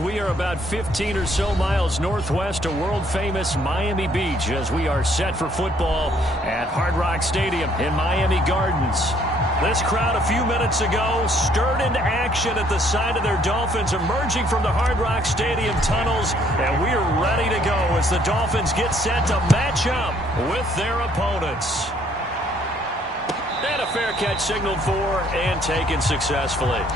We are about 15 or so miles northwest of world-famous Miami Beach as we are set for football at Hard Rock Stadium in Miami Gardens. This crowd a few minutes ago stirred into action at the side of their Dolphins emerging from the Hard Rock Stadium tunnels, and we are ready to go as the Dolphins get set to match up with their opponents. And a fair catch signaled for and taken successfully.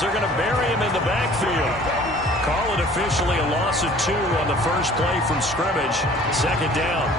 They're going to bury him in the backfield. Call it officially a loss of 2 on the first play from scrimmage. Second down.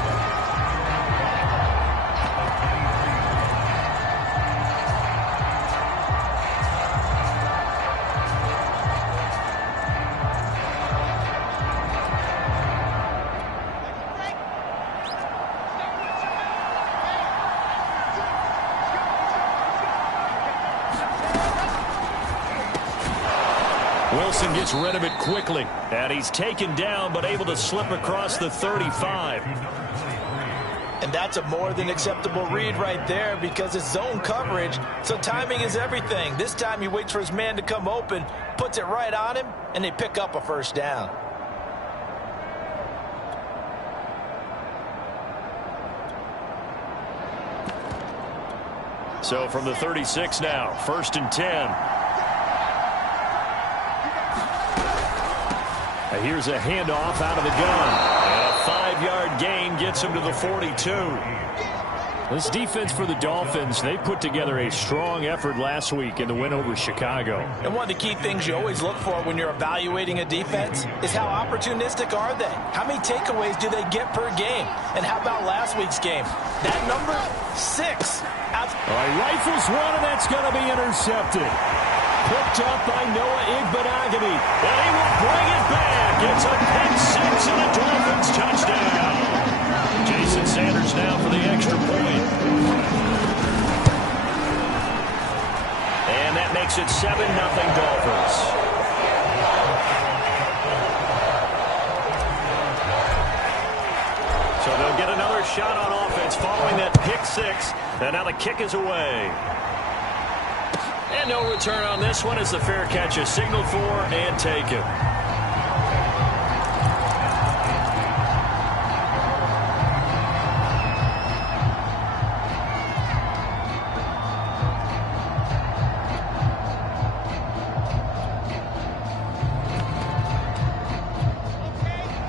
Wilson gets rid of it quickly, and he's taken down but able to slip across the 35. And that's a more than acceptable read right there because it's zone coverage, so timing is everything. This time he waits for his man to come open, puts it right on him, and they pick up a first down. So from the 36 now, 1st and 10. Here's a handoff out of the gun. And a 5-yard gain gets him to the 42. This defense for the Dolphins, they put together a strong effort last week in the win over Chicago. And one of the key things you always look for when you're evaluating a defense is how opportunistic are they? How many takeaways do they get per game? And how about last week's game? That number, 6. All right, rifles one, and that's going to be intercepted. Picked up by Noah Igbenogany. And he will bring it back. It's a pick 6 and a Dolphins touchdown. Jason Sanders now for the extra point. And that makes it 7-0 Dolphins. So they'll get another shot on offense following that pick 6. And now the kick is away. And no return on this one as the fair catch is signaled for and taken.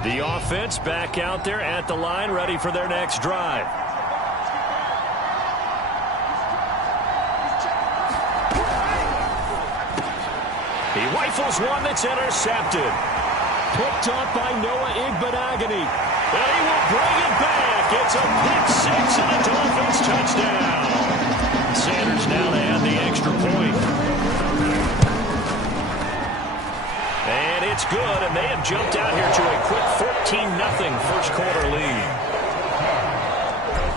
The offense back out there at the line, ready for their next drive. He rifles one that's intercepted. Picked up by Noah Igbenogany. And he will bring it back. It's a pick 6 and a Dolphins touchdown. Sanders now to add the extra point. And it's good, and they have jumped out here to a quick 14-0 first quarter lead.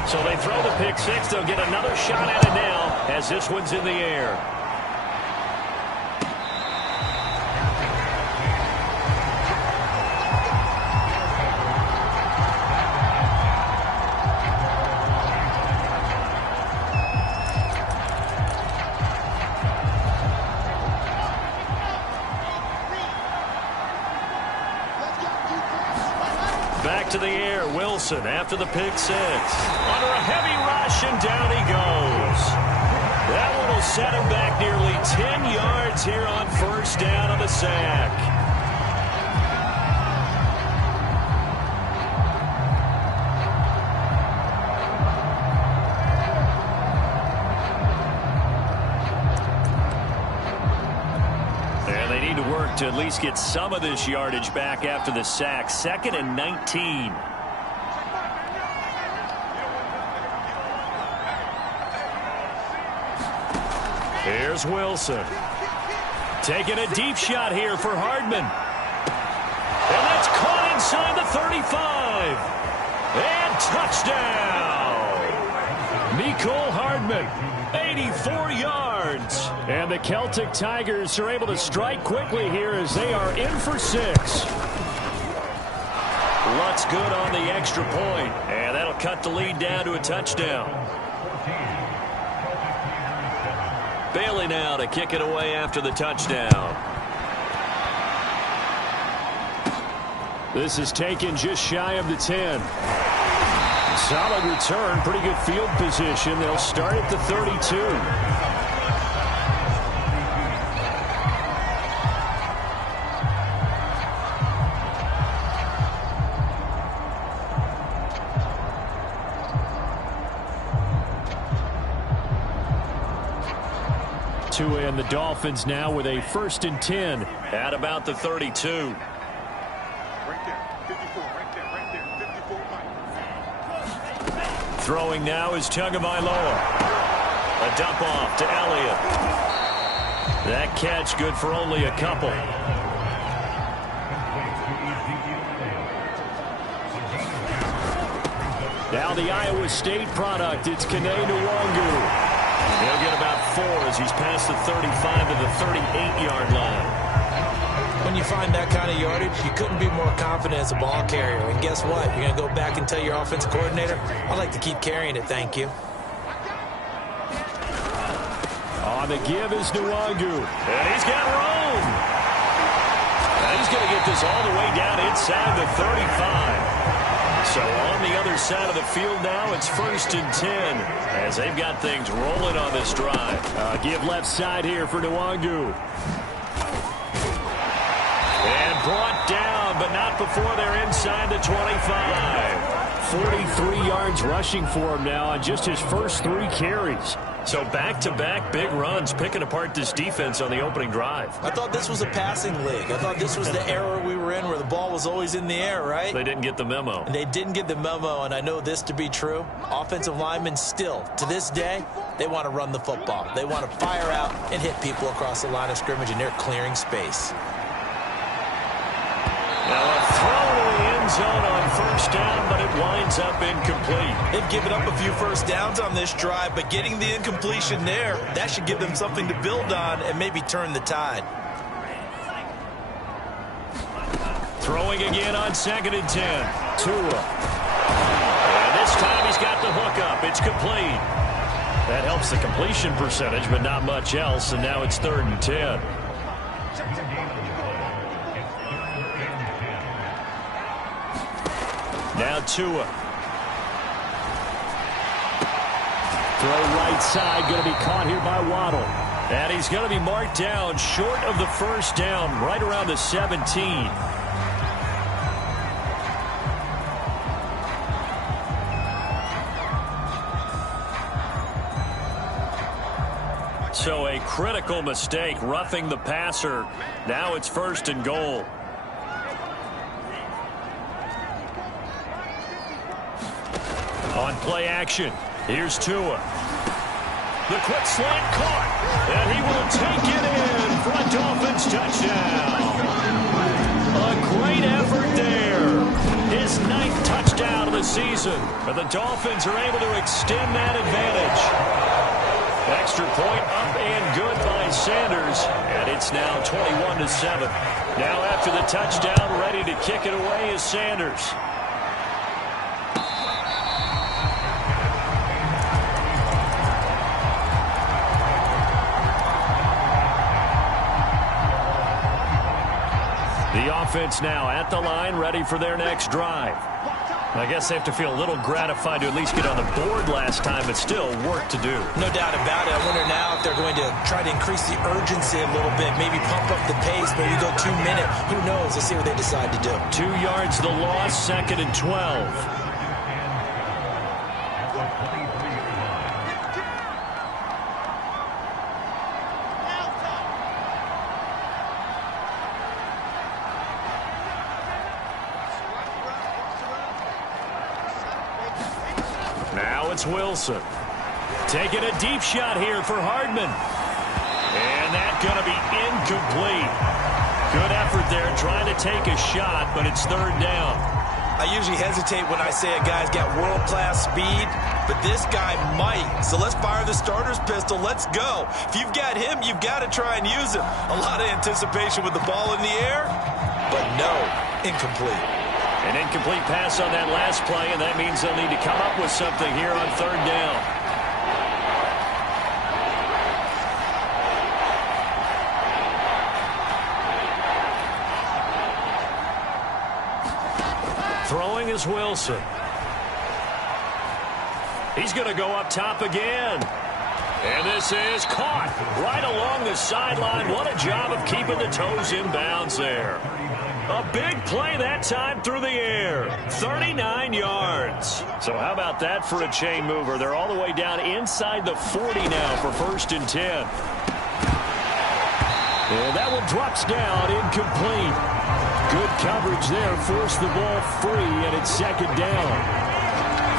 So they throw the pick 6. They'll get another shot at it now as this one's in the air. Back to the air, Wilson after the pick 6. Under a heavy rush, and down he goes. That one will set him back nearly 10 yards here on first down on the sack. look to at least get some of this yardage back after the sack. 2nd and 19. Here's Wilson. Taking a deep shot here for Hardman. And that's caught inside the 35. And touchdown. Mecole Hardman, 84 yards. And the Celtic Tigers are able to strike quickly here as they are in for 6. Luck's good on the extra point. And that'll cut the lead down to a touchdown. Bailey now to kick it away after the touchdown. This is taken just shy of the 10. Solid return, pretty good field position. They'll start at the 32. Tua and the Dolphins now with a 1st and 10 at about the 32. Throwing now is Tagovailoa. A dump off to Elliott. That catch good for only a couple. Now the Iowa State product. It's Kene Nwangu. He'll get about 4 as he's past the 35 to the 38-yard line. When you find that kind of yardage, you couldn't be more confident as a ball carrier. And guess what? You're going to go back and tell your offensive coordinator, I'd like to keep carrying it, thank you. On the give is Nwangu. And he's got room. And he's going to get this all the way down inside the 35. So on the other side of the field now, it's 1st and 10 as they've got things rolling on this drive. Give left side here for Nwangu. And brought down, but not before they're inside the 25. 43 yards rushing for him now on just his first 3 carries. So back-to-back big runs picking apart this defense on the opening drive. I thought this was a passing league. I thought this was the era we were in where the ball was always in the air, right? They didn't get the memo. And they didn't get the memo, and I know this to be true. Offensive linemen still, to this day, they want to run the football. They want to fire out and hit people across the line of scrimmage, and they're clearing space. Now a throw to the end zone on 1st down, but it winds up incomplete. They've given up a few first downs on this drive, but getting the incompletion there, that should give them something to build on and maybe turn the tide. Throwing again on 2nd and 10. Tua. And this time he's got the hook up. It's complete. That helps the completion percentage, but not much else, and now it's 3rd and 10. Now Tua. Throw right side, going to be caught here by Waddle. And he's going to be marked down short of the 1st down, right around the 17. So a critical mistake, roughing the passer. Now it's 1st and goal. On play action, here's Tua. The quick slant caught, and he will take it in for a Dolphins touchdown. A great effort there. His 9th touchdown of the season. But the Dolphins are able to extend that advantage. Extra point up and good by Sanders, and it's now 21-7. Now after the touchdown, ready to kick it away is Sanders. The offense now at the line, ready for their next drive. I guess they have to feel a little gratified to at least get on the board last time, but still work to do. No doubt about it. I wonder now if they're going to try to increase the urgency a little bit, maybe pump up the pace, maybe go 2 minute. Who knows? Let's see what they decide to do. 2 yards the loss, 2nd and 12. it's Wilson. Taking a deep shot here for Hardman. And that's going to be incomplete. Good effort there trying to take a shot, but it's third down. I usually hesitate when I say a guy's got world-class speed, but this guy might. So let's fire the starter's pistol. Let's go. If you've got him, you've got to try and use him. A lot of anticipation with the ball in the air, but no, incomplete. An incomplete pass on that last play, and that means they'll need to come up with something here on third down. Throwing is Wilson. He's going to go up top again. And this is caught right along the sideline. What a job of keeping the toes in bounds there. A big play that time through the air. 39 yards. So how about that for a chain mover? They're all the way down inside the 40 now for 1st and 10. And that one drops down, incomplete. Good coverage there, forced the ball free, and it's 2nd down.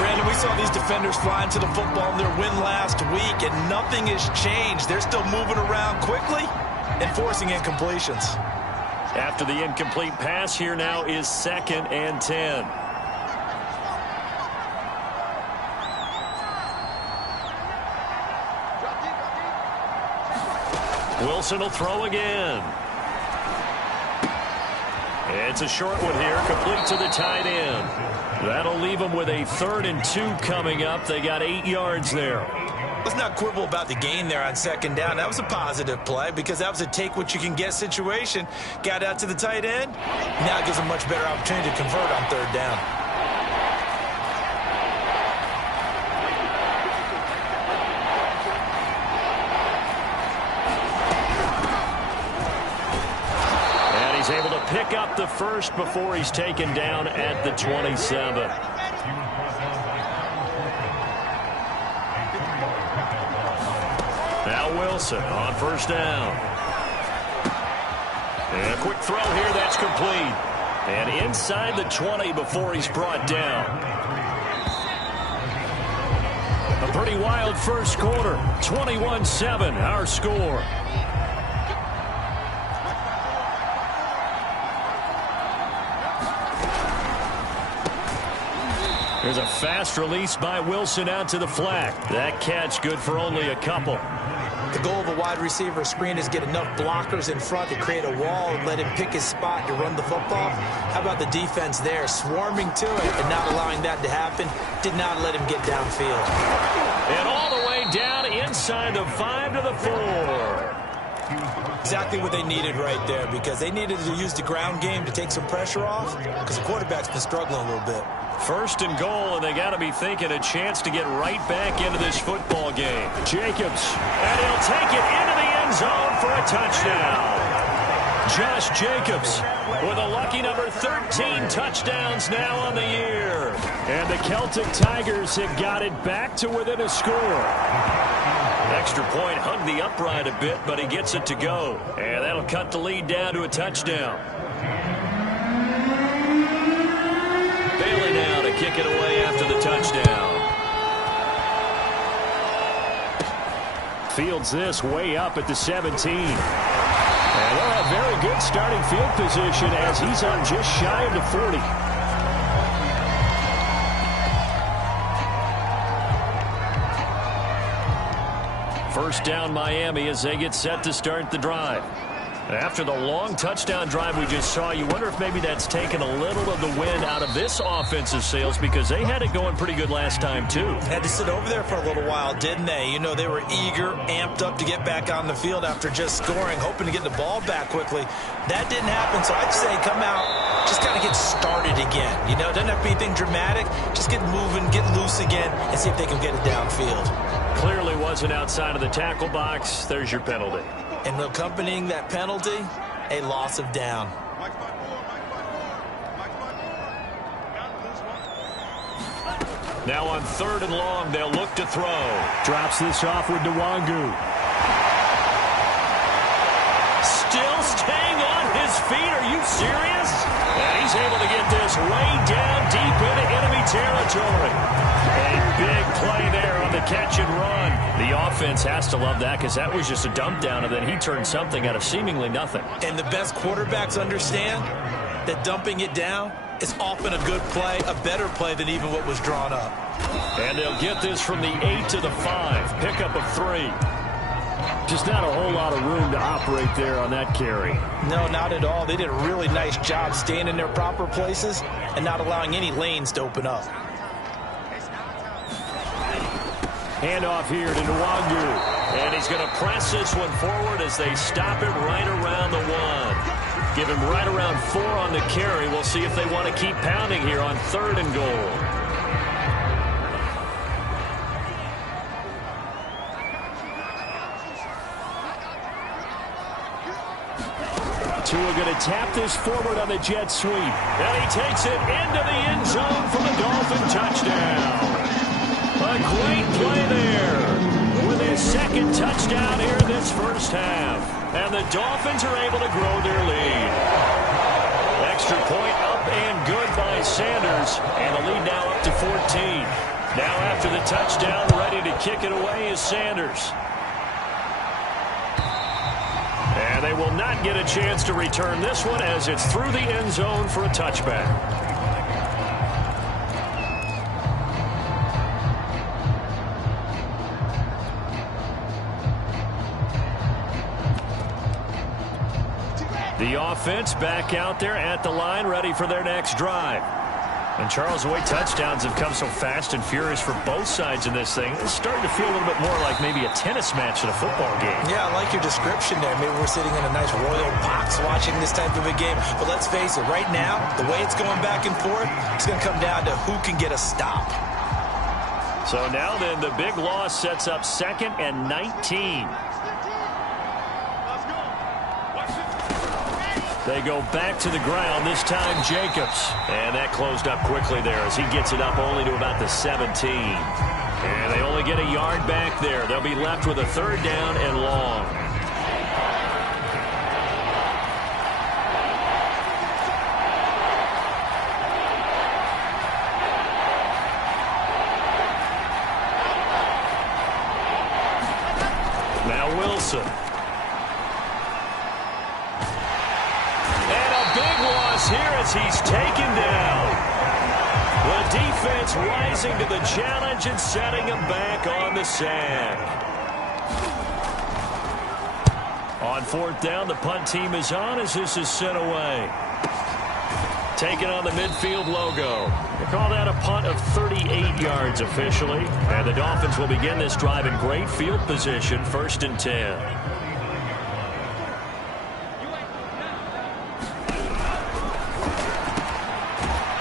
Brandon, we saw these defenders flying to the football in their win last week, and nothing has changed. They're still moving around quickly and forcing incompletions. After the incomplete pass, here now is 2nd and 10. Wilson will throw again. It's a short one here, complete to the tight end. That'll leave them with a 3rd and 2 coming up. They got 8 yards there. Let's not quibble about the gain there on 2nd down. That was a positive play because that was a take-what-you-can-get situation. Got out to the tight end. Now it gives them a much better opportunity to convert on 3rd down. Able to pick up the first before he's taken down at the 27. Now Wilson on 1st down. And a quick throw here, that's complete. And inside the 20 before he's brought down. A pretty wild first quarter. 21-7, our score. There's a fast release by Wilson out to the flat. That catch good for only a couple. The goal of a wide receiver screen is get enough blockers in front to create a wall and let him pick his spot to run the football. How about the defense there, swarming to it and not allowing that to happen? Did not let him get downfield. And all the way down inside the 5 to the 4. Exactly what they needed right there because they needed to use the ground game to take some pressure off because the quarterback's been struggling a little bit. 1st and goal, and they got to be thinking a chance to get right back into this football game. Jacobs, and he'll take it into the end zone for a touchdown. Josh Jacobs with a lucky number 13 touchdowns now on the year. And the Celtic Tigers have got it back to within a score. Extra point hung the upright a bit, but he gets it to go. And that'll cut the lead down to a touchdown. Bailey now to kick it away after the touchdown. Fields this way up at the 17. And they'll have very good starting field position as he's on just shy of the 40. First down Miami as they get set to start the drive. After the long touchdown drive we just saw, you wonder if maybe that's taken a little of the wind out of this offensive sails because they had it going pretty good last time too. Had to sit over there for a little while, didn't they? You know, they were eager, amped up to get back on the field after just scoring, hoping to get the ball back quickly. That didn't happen, so I'd say come out, just kind of get started again. You know, it doesn't have to be anything dramatic. Just get moving, get loose again, and see if they can get it downfield. Clearly wasn't outside of the tackle box. There's your penalty. And accompanying that penalty, a loss of down. Now on 3rd and long, they'll look to throw. Drops this off with Nwangu. Still staying on his feet. Are you serious? And he's able to get this way down deep into enemy territory. A big play offense has to love that because that was just a dump down, and then he turned something out of seemingly nothing. And the best quarterbacks understand that dumping it down is often a good play, a better play than even what was drawn up. And they'll get this from the 8 to the 5. Pickup of 3. Just not a whole lot of room to operate there on that carry. No, not at all. They did a really nice job staying in their proper places and not allowing any lanes to open up. Handoff here to Nwangu. And he's going to press this one forward as they stop it right around the 1. Give him right around 4 on the carry. We'll see if they want to keep pounding here on 3rd and goal. Tua going to tap this forward on the jet sweep. And he takes it into the end zone for the Dolphin touchdown. A great play there with his 2nd touchdown here in this first half. And the Dolphins are able to grow their lead. Extra point up and good by Sanders. And the lead now up to 14. Now after the touchdown, ready to kick it away is Sanders. And they will not get a chance to return this one as it's through the end zone for a touchback. The offense back out there at the line, ready for their next drive. And Charles, the way touchdowns have come so fast and furious for both sides in this thing, it's starting to feel a little bit more like maybe a tennis match in a football game. Yeah, I like your description there. Maybe we're sitting in a nice royal box watching this type of a game. But let's face it, right now, the way it's going back and forth, it's going to come down to who can get a stop. So now then, the big loss sets up 2nd and 19. They go back to the ground, this time Jacobs. And that closed up quickly there as he gets it up only to about the 17. And they only get a yard back there. They'll be left with a 3rd down and long. Now Wilson. Here as he's taken down. The defense rising to the challenge and setting him back on the sack. On 4th down, the punt team is on as this is sent away. Taking on the midfield logo. They call that a punt of 38 yards officially. And the Dolphins will begin this drive in great field position, 1st and 10.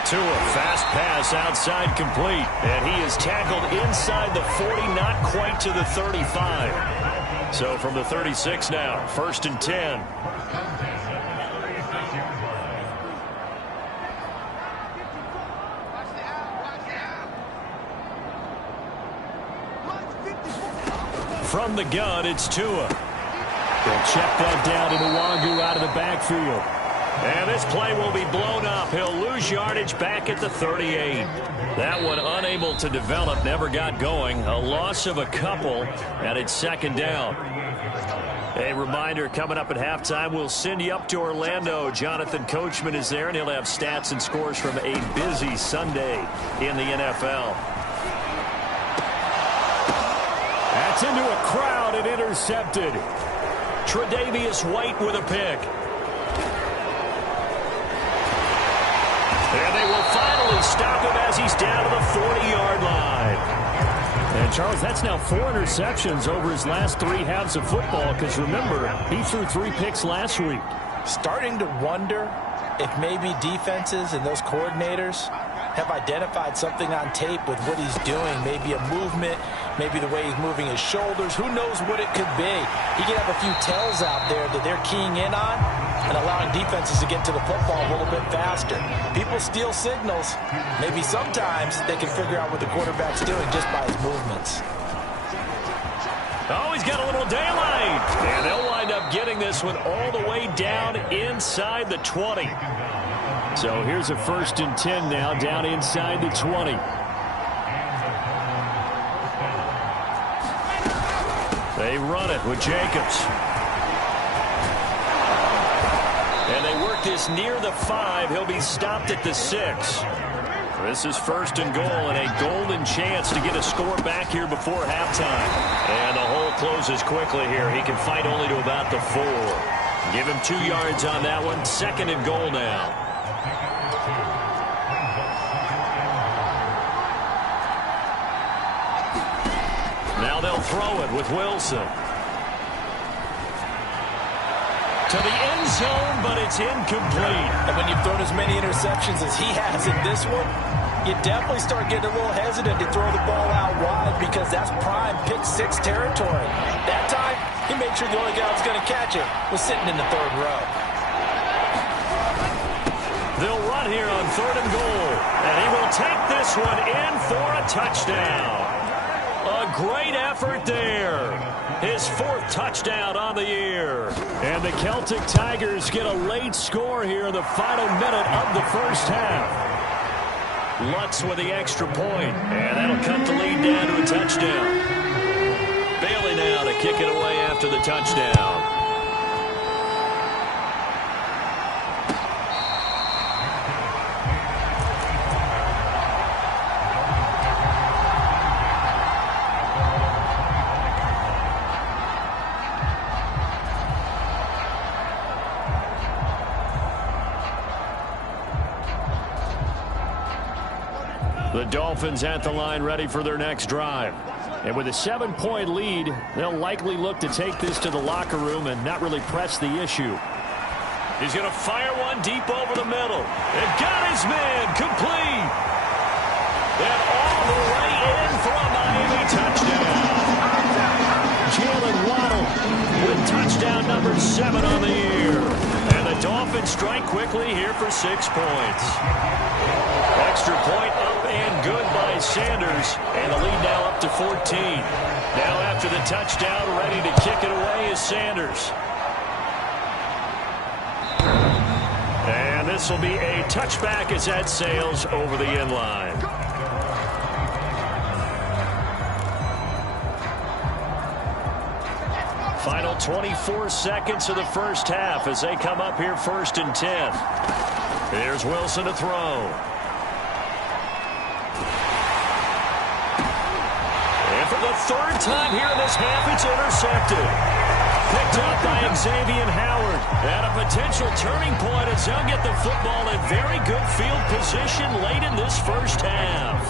Tua, fast pass outside complete. And he is tackled inside the 40, not quite to the 35. So from the 36 now, 1st and 10. From the gun, it's Tua. They'll check that down to Nwangu out of the backfield. And this play will be blown up. He'll lose yardage back at the 38. That one unable to develop, never got going. A loss of a couple, and it's 2nd down. A reminder, coming up at halftime, we'll send you up to Orlando. Jonathan Coachman is there, and he'll have stats and scores from a busy Sunday in the NFL. That's into a crowd and intercepted. Tre'Davious White with a pick. And they will finally stop him as he's down to the 40-yard line. And, Charles, that's now 4 interceptions over his last 3 halves of football because, remember, he threw 3 picks last week. Starting to wonder if maybe defenses and those coordinators have identified something on tape with what he's doing. Maybe a movement, maybe the way he's moving his shoulders. Who knows what it could be? He could have a few tells out there that they're keying in on and allowing defenses to get to the football a little bit faster. People steal signals. Maybe sometimes they can figure out what the quarterback's doing just by his movements. Oh, he's got a little daylight. And they'll wind up getting this one all the way down inside the 20. So here's a 1st and 10 now, down inside the 20. They run it with Jacobs. And they work this near the 5. He'll be stopped at the 6. This is 1st and goal, and a golden chance to get a score back here before halftime. And the hole closes quickly here. He can fight only to about the 4. Give him 2 yards on that one. 2nd and goal now. Now they'll throw it with Wilson. To the end zone, but it's incomplete. And when you've thrown as many interceptions as he has in this one, you definitely start getting a little hesitant to throw the ball out wide because that's prime pick-6 territory. That time, he made sure the only guy who was going to catch it was sitting in the 3rd row. They'll run here on 3rd and goal, and he will take this one in for a touchdown. A great effort there. His 4th touchdown on the year. And the Celtic Tigers get a late score here in the final minute of the 1st half. Lutz with the extra point, and that'll cut the lead down to a touchdown. Bailey now to kick it away after the touchdown. The Dolphins at the line ready for their next drive. And with a 7-point lead, they'll likely look to take this to the locker room and not really press the issue. He's going to fire one deep over the middle. And got his man complete. And all the way in for a Miami touchdown. Jalen Waddle with touchdown number 7 on the year. And the Dolphins strike quickly here for 6 points. Extra point up and good by Sanders. And the lead now up to 14. Now after the touchdown, ready to kick it away is Sanders. And this will be a touchback as that sails over the end line. Final 24 seconds of the 1st half as they come up here 1st and 10. Here's Wilson to throw. And for the 3rd time here in this half, it's intercepted. Picked up by Xavier Howard. And a potential turning point as they'll get the football in very good field position late in this 1st half.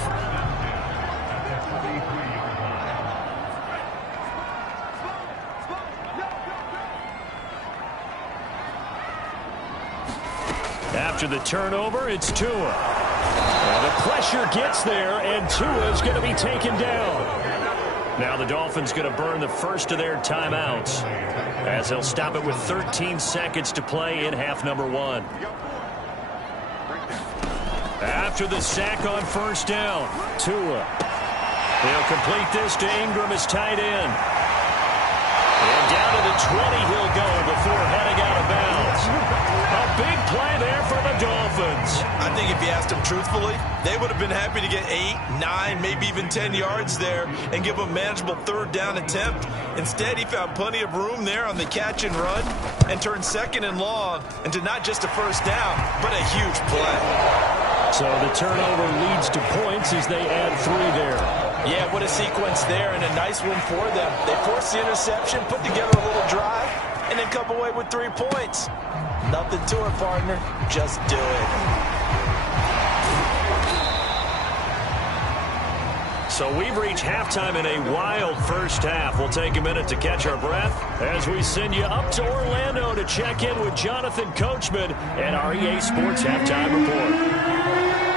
After the turnover, it's Tua. And the pressure gets there, and Tua is going to be taken down. Now the Dolphins going to burn the first of their timeouts as they'll stop it with 13 seconds to play in half number 1. After the sack on 1st down, Tua. He'll complete this to Ingram as tight end. And down to the 20 he'll go before heading out of bounds. A big play there for the Dolphins. I think if you asked them truthfully, they would have been happy to get 8, 9, maybe even 10 yards there and give them a manageable 3rd down attempt. Instead, he found plenty of room there on the catch and run and turned 2nd and long into not just a 1st down, but a huge play. So the turnover leads to points as they add 3 there. Yeah, what a sequence there, and a nice win for them. They forced the interception, put together a little drive, and then come away with 3 points. Nothing to it, partner. Just do it. So we've reached halftime in a wild 1st half. We'll take a minute to catch our breath as we send you up to Orlando to check in with Jonathan Coachman and our EA Sports Halftime Report.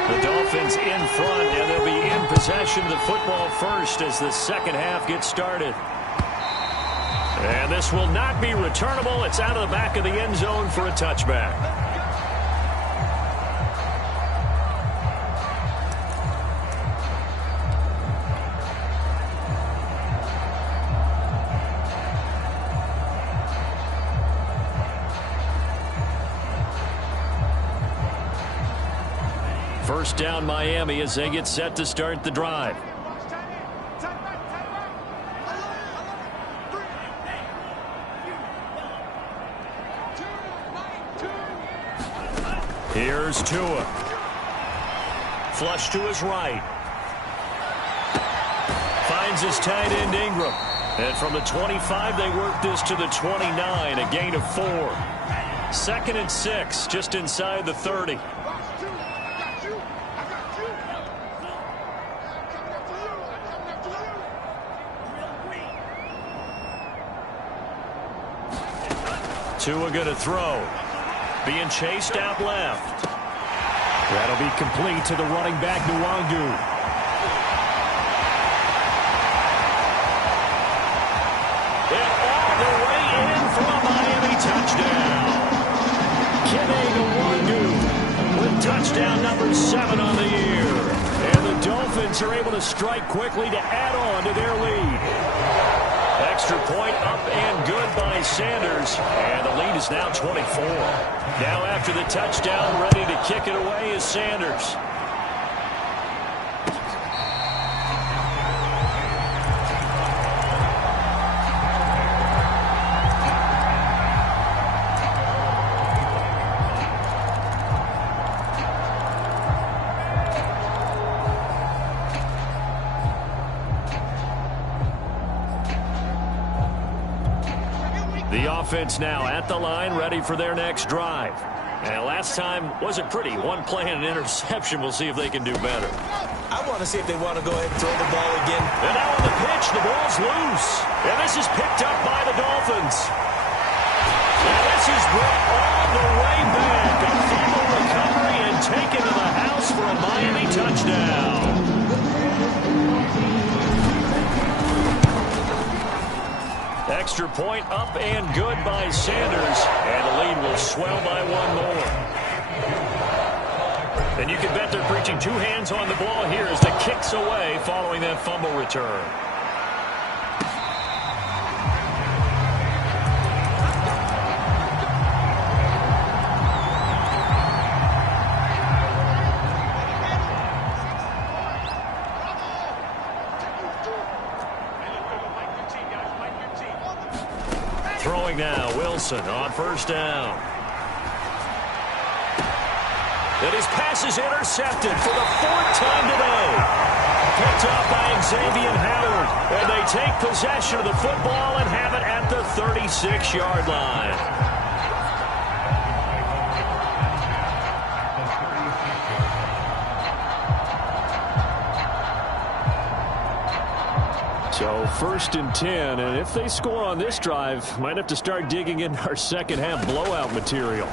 The Dolphins in front, and they'll be in possession of the football first as the 2nd half gets started. And this will not be returnable. It's out of the back of the end zone for a touchback. First down Miami as they get set to start the drive. Here's Tua. Flush to his right. Finds his tight end Ingram. And from the 25, they work this to the 29, a gain of 4. 2nd and 6, just inside the 30. Tua going to throw. Being chased out left. That'll be complete to the running back, Nwangu. And all the way in for a Miami touchdown. Nwangu with touchdown number 7 on the year. And the Dolphins are able to strike quickly to add on to their lead. Extra point up and good by Sanders. And the lead is now 24. Now after the touchdown, ready to kick it away is Sanders. The offense now at the line, ready for their next drive. And last time wasn't pretty. One play and an interception. We'll see if they can do better. I want to see if they want to go ahead and throw the ball again. And now on the pitch, the ball's loose. And this is picked up by the Dolphins. And this is brought all the way back. A fumble recovery and taken to the house for a Miami touchdown. Extra point up and good by Sanders. And the lead will swell by 1 more. And you can bet they're preaching 2 hands on the ball here as the kick's away following that fumble return. Throwing now, Wilson on 1st down. And his pass is intercepted for the 4th time today. Picked up by Xavier Howard. And they take possession of the football and have it at the 36-yard line. So 1st and 10, and if they score on this drive, might have to start digging in our second half blowout material.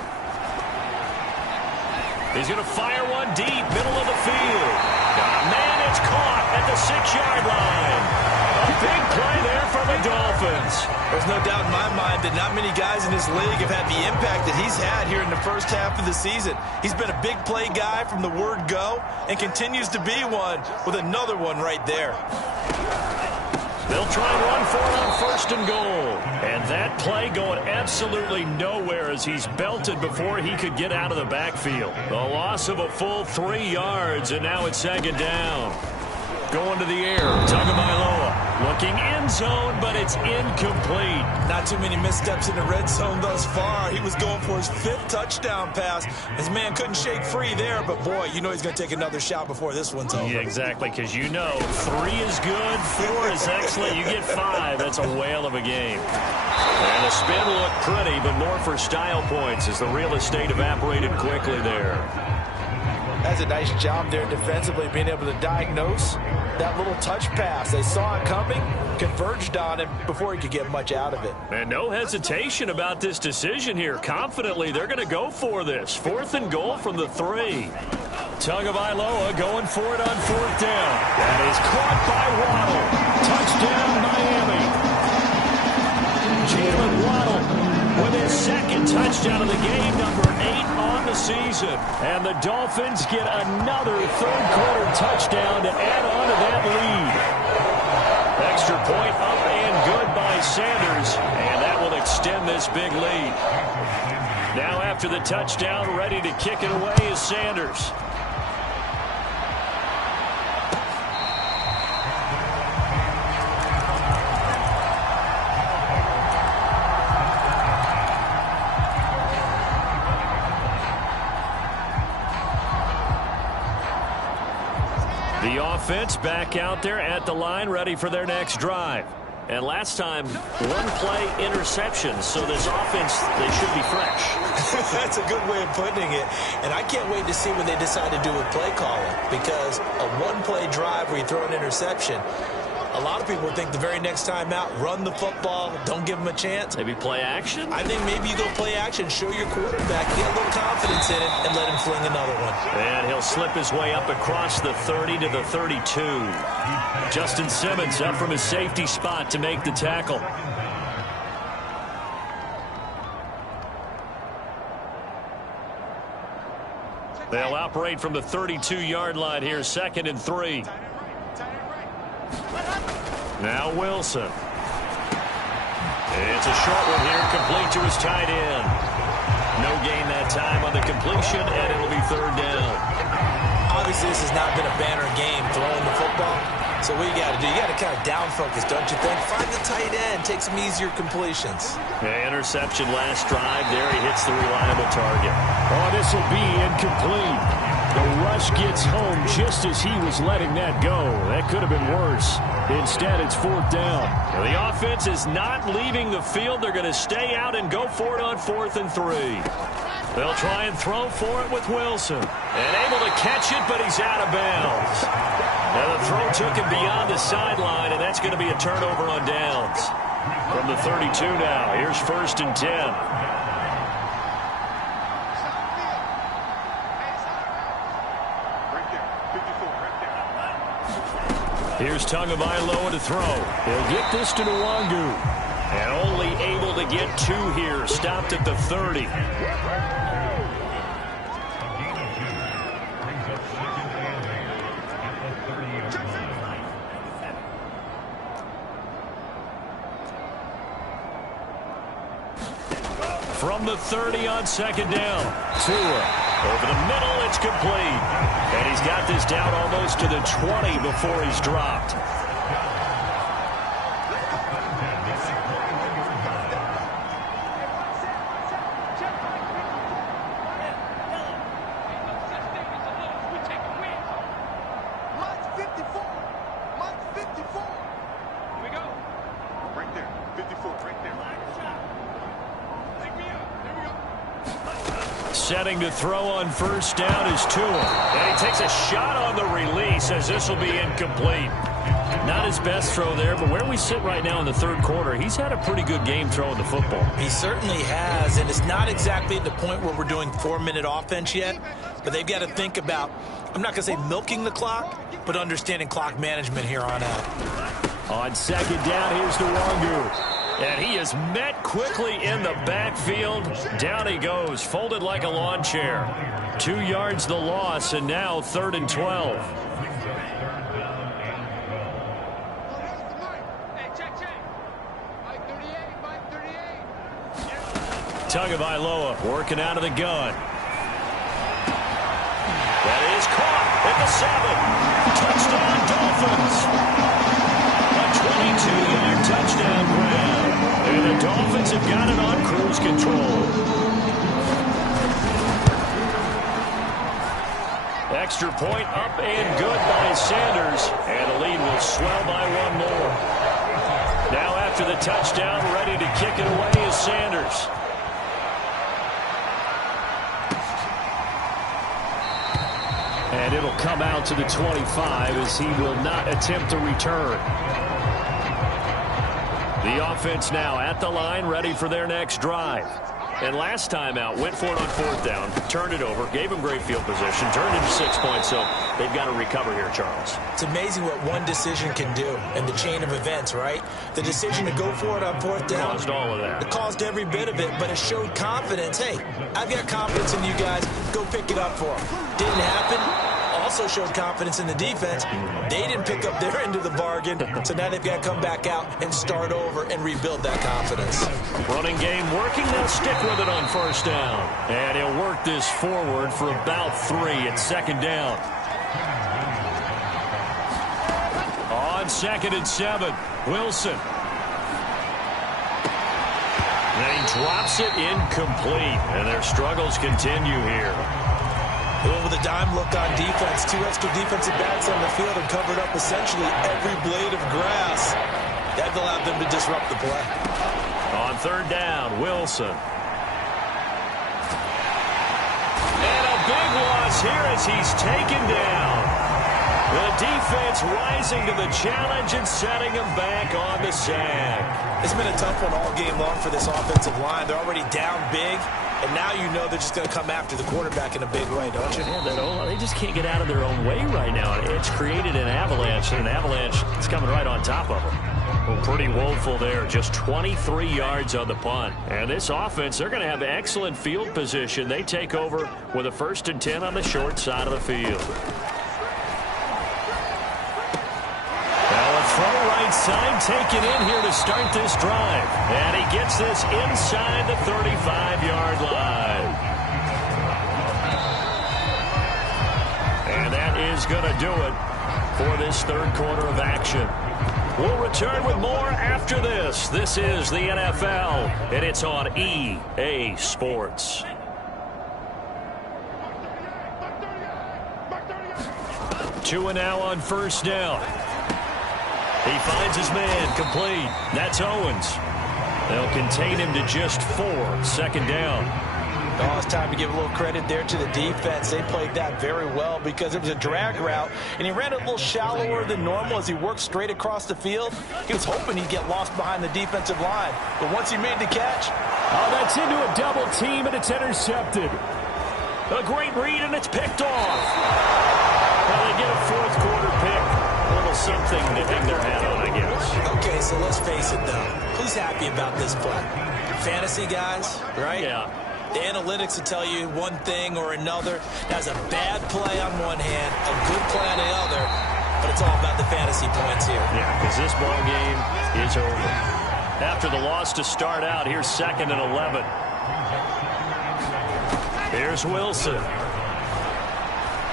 He's going to fire one deep, middle of the field. Man, it's caught at the 6-yard line. A big play there for the Dolphins. There's no doubt in my mind that not many guys in this league have had the impact that he's had here in the first half of the season. He's been a big play guy from the word go and continues to be one with another one right there. They'll try and run for it on 1st and goal. And that play going absolutely nowhere as he's belted before he could get out of the backfield. The loss of a full 3 yards, and now it's 2nd down. Going to the air, Tagovailoa looking end zone, but it's incomplete. Not too many missteps in the red zone thus far. He was going for his 5th touchdown pass. His man couldn't shake free there, but boy, you know he's going to take another shot before this one's over. Yeah, exactly, because you know 3 is good, 4 is excellent. You get 5, that's a whale of a game. And the spin looked pretty, but more for style points as the real estate evaporated quickly there. That's a nice job there defensively, being able to diagnose that little touch pass. They saw it coming, converged on him before he could get much out of it. And no hesitation about this decision here. Confidently, they're going to go for this. 4th and goal from the 3. Tagovailoa going for it on 4th down. That is caught by Waddle. Touchdown, Miami. Jalen Waddle with his 2nd touchdown of the game, number 8 on the season. And the Dolphins get another 3rd quarter touchdown to add on to that lead. Extra point up and good by Sanders, and that will extend this big lead. Now after the touchdown, ready to kick it away is Sanders. offense back out there at the line, ready for their next drive. And last time, one-play interception, so this offense, they should be fresh. That's a good way of putting it. And I can't wait to see what they decide to do with play calling, because a one-play drive where you throw an interception, a lot of people think the very next time out, run the football, don't give them a chance. Maybe play action? I think maybe you go play action, show your quarterback, get a little confidence in it, and let him fling another one. And he'll slip his way up across the 30 to the 32. Justin Simmons up from his safety spot to make the tackle. They'll operate from the 32-yard line here, 2nd and 3. Now Wilson. It's a short one here, complete to his tight end. No gain that time on the completion, and it'll be 3rd down. Obviously, this has not been a banner game throwing the football. So what you got to do, you got to kind of down focus, don't you think? Find the tight end, take some easier completions. Yeah, interception last drive. There he hits the reliable target. Oh, this will be incomplete. The rush gets home just as he was letting that go. That could have been worse. Instead, it's 4th down. Now, the offense is not leaving the field. They're going to stay out and go for it on 4th and 3. They'll try and throw for it with Wilson. And able to catch it, but he's out of bounds. Now, the throw took him beyond the sideline, and that's going to be a turnover on downs. From the 32 now, here's 1st and 10. Here's Tagovailoa to throw. He'll get this to Nwangu. And only able to get 2 here. Stopped at the 30. From the 30 on 2nd down. Tua. Over the middle, it's complete. And he's got this down almost to the 20 before he's dropped. Setting to throw on 1st down is Tua. And he takes a shot on the release as this will be incomplete. Not his best throw there, but where we sit right now in the 3rd quarter, he's had a pretty good game throwing the football. He certainly has, and it's not exactly at the point where we're doing 4-minute offense yet, but they've got to think about, I'm not going to say milking the clock, but understanding clock management here on out. On 2nd down, here's Nwangu. And he is met quickly in the backfield. Down he goes, folded like a lawn chair. 2 yards the loss, and now 3rd and 12. Tagovailoa working out of the gun. That is caught at the 7. Touchdown, Dolphins. A 22-yard touchdown grab. And the Dolphins have got it on cruise control. Extra point up and good by Sanders. And the lead will swell by 1 more. Now after the touchdown, ready to kick it away is Sanders. And it'll come out to the 25 as he will not attempt to return. The offense now at the line, ready for their next drive. And last time out, went for it on 4th down, turned it over, gave him great field position, turned it to 6 points, so they've got to recover here, Charles. It's amazing what one decision can do in the chain of events, right? The decision to go for it on 4th down. Caused all of that. It caused every bit of it, but it showed confidence. Hey, I've got confidence in you guys. Go pick it up for them. Didn't happen. Also showed confidence in the defense. They didn't pick up their end of the bargain, so now they've got to come back out and start over and rebuild that confidence. Running game working. They'll stick with it on 1st down. And he'll work this forward for about 3 at 2nd down. On 2nd and 7, Wilson. And he drops it incomplete. And their struggles continue here. They went with a dime look on defense. 2 extra defensive backs on the field and covered up essentially every blade of grass. That allowed them to disrupt the play. On third down, Wilson. And a big loss here as he's taken down. The defense rising to the challenge and setting him back on the sack. It's been a tough one all game long for this offensive line. They're already down big, and now you know they're just going to come after the quarterback in a big way, don't you? Yeah, they just can't get out of their own way right now. It's created an avalanche, and an avalanche is coming right on top of them. Well, pretty woeful there. Just 23 yards on the punt. And this offense, they're going to have excellent field position. They take over with a 1st and 10 on the short side of the field. Throw right side taken in here to start this drive. And he gets this inside the 35-yard line. And that is going to do it for this third quarter of action. We'll return with more after this. This is the NFL, and it's on EA Sports. Two and now on first down. He finds his man, complete. That's Owens. They'll contain him to just 4. 2nd down. Oh, it's time to give a little credit there to the defense. They played that very well because it was a drag route, and he ran a little shallower than normal as he worked straight across the field. He was hoping he'd get lost behind the defensive line, but once he made the catch... Oh, that's into a double team, and it's intercepted. A great read, and it's picked off. Well, they get a 4th quarter pick. A little something to hang their hat on, I guess. Okay, so let's face it, though. Who's happy about this play? Fantasy guys, right? Yeah. The analytics will tell you one thing or another. That's a bad play on one hand, a good play on the other, but it's all about the fantasy points here. Yeah, because this ball game is over. After the loss to start out, here's 2nd and 11. Here's Wilson.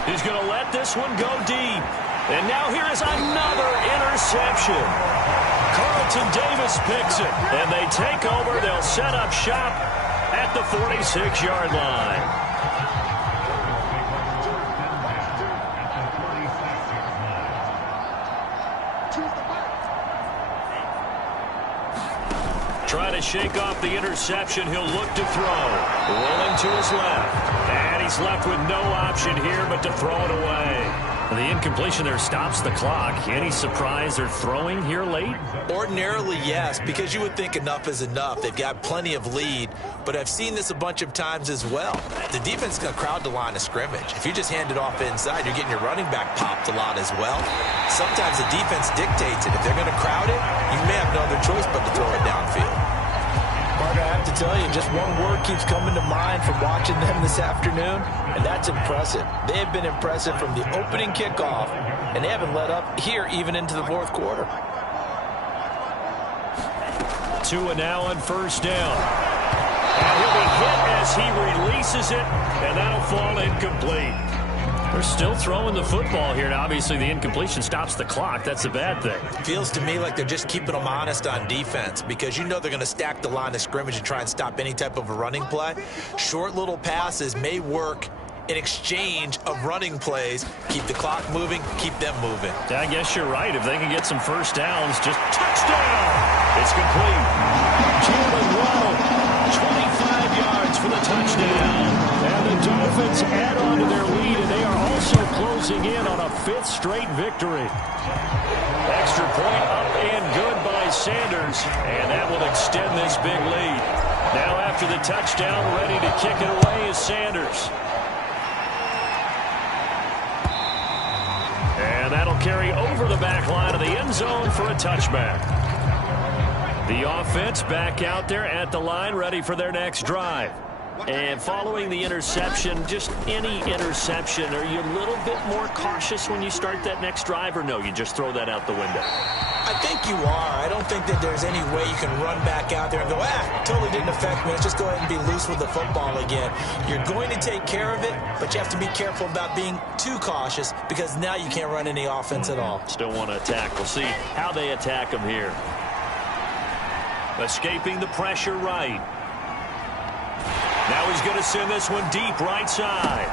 He's going to let this one go deep. And now here is another interception. Carlton Davis picks it, and they take over. They'll set up shop at the 46-yard line. Trying to shake off the interception. He'll look to throw. Rolling to his left. And he's left with no option here but to throw it away. The incompletion there stops the clock. Any surprise they're throwing here late? Ordinarily, yes, because you would think enough is enough. They've got plenty of lead, but I've seen this a bunch of times as well. The defense is going to crowd the line of scrimmage. If you just hand it off inside, you're getting your running back popped a lot as well. Sometimes the defense dictates it. If they're going to crowd it, you may have no other choice but to throw it downfield. Mark, I have to tell you, just one word keeps coming to mind from watching them this afternoon, and that's impressive. They have been impressive from the opening kickoff, and they haven't let up here even into the 4th quarter. 2 and now on first down. And he'll be hit as he releases it, and that'll fall incomplete. They're still throwing the football here, and obviously the incompletion stops the clock. That's a bad thing. Feels to me like they're just keeping them honest on defense because you know they're going to stack the line of scrimmage and try and stop any type of a running play. Short little passes may work in exchange of running plays. Keep the clock moving, keep them moving. I guess you're right. If they can get some first downs, just touchdown. It's complete. Jalen Waddle, 25 yards for the touchdown. And the Dolphins add on to their lead, and they are also closing in on a 5th straight victory. Extra point up and good by Sanders, and that will extend this big lead. Now after the touchdown, ready to kick it away is Sanders. And that'll carry over the back line of the end zone for a touchback. The offense back out there at the line, ready for their next drive. And following the interception, just any interception, are you a little bit more cautious when you start that next drive, or no, you just throw that out the window? I think you are. I don't think that there's any way you can run back out there and go, totally didn't affect me. Let's just go ahead and be loose with the football again. You're going to take care of it, but you have to be careful about being too cautious because now you can't run any offense at all. Still want to attack. We'll see how they attack them here. Escaping the pressure right. Now he's going to send this one deep right side.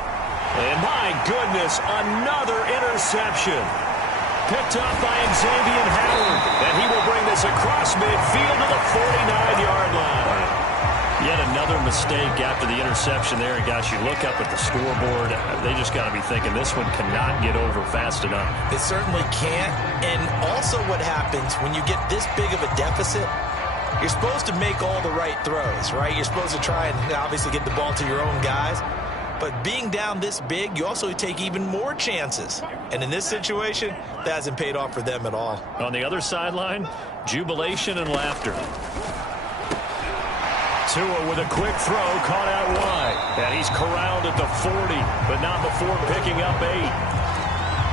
And my goodness, another interception. Picked up by Xavier Howard. And he will bring this across midfield to the 49-yard line. Yet another mistake after the interception there. And gosh, you look up at the scoreboard, they just got to be thinking this one cannot get over fast enough. It certainly can't. And also what happens when you get this big of a deficit, you're supposed to make all the right throws, right? You're supposed to try and obviously get the ball to your own guys. But being down this big, you also take even more chances. And in this situation, that hasn't paid off for them at all. On the other sideline, jubilation and laughter. Tua with a quick throw, caught out wide. And he's corralled at the 40, but not before picking up 8.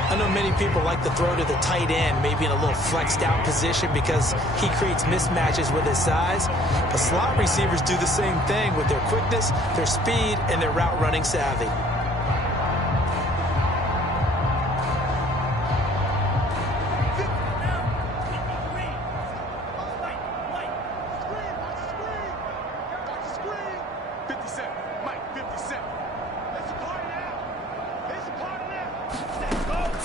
I know many people like to throw to the tight end, maybe in a little flexed out position because he creates mismatches with his size. But slot receivers do the same thing with their quickness, their speed, and their route running savvy.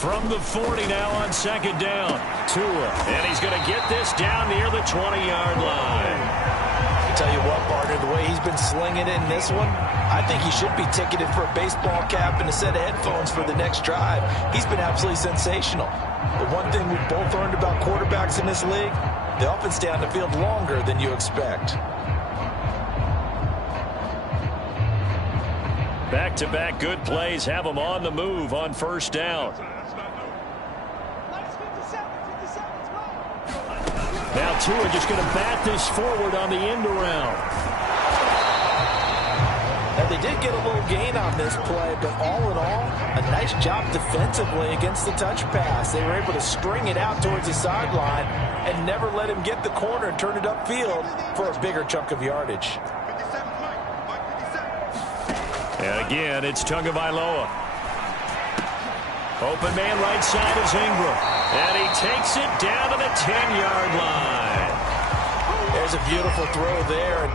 From the 40 now on second down. Tua. And he's going to get this down near the 20-yard line. I tell you what, partner, the way he's been slinging it in this one, I think he should be ticketed for a baseball cap and a set of headphones for the next drive. He's been absolutely sensational. But one thing we've both learned about quarterbacks in this league, they often stay on the field longer than you expect. Back-to-back good plays have them on the move on first down. Now Tua just going to bat this forward on the end around. Now they did get a little gain on this play, but all in all, a nice job defensively against the touch pass. They were able to string it out towards the sideline and never let him get the corner and turn it upfield for a bigger chunk of yardage. And again, it's Tagovailoa. Open man right side is Ingram. And he takes it down to the 10-yard line. There's a beautiful throw there.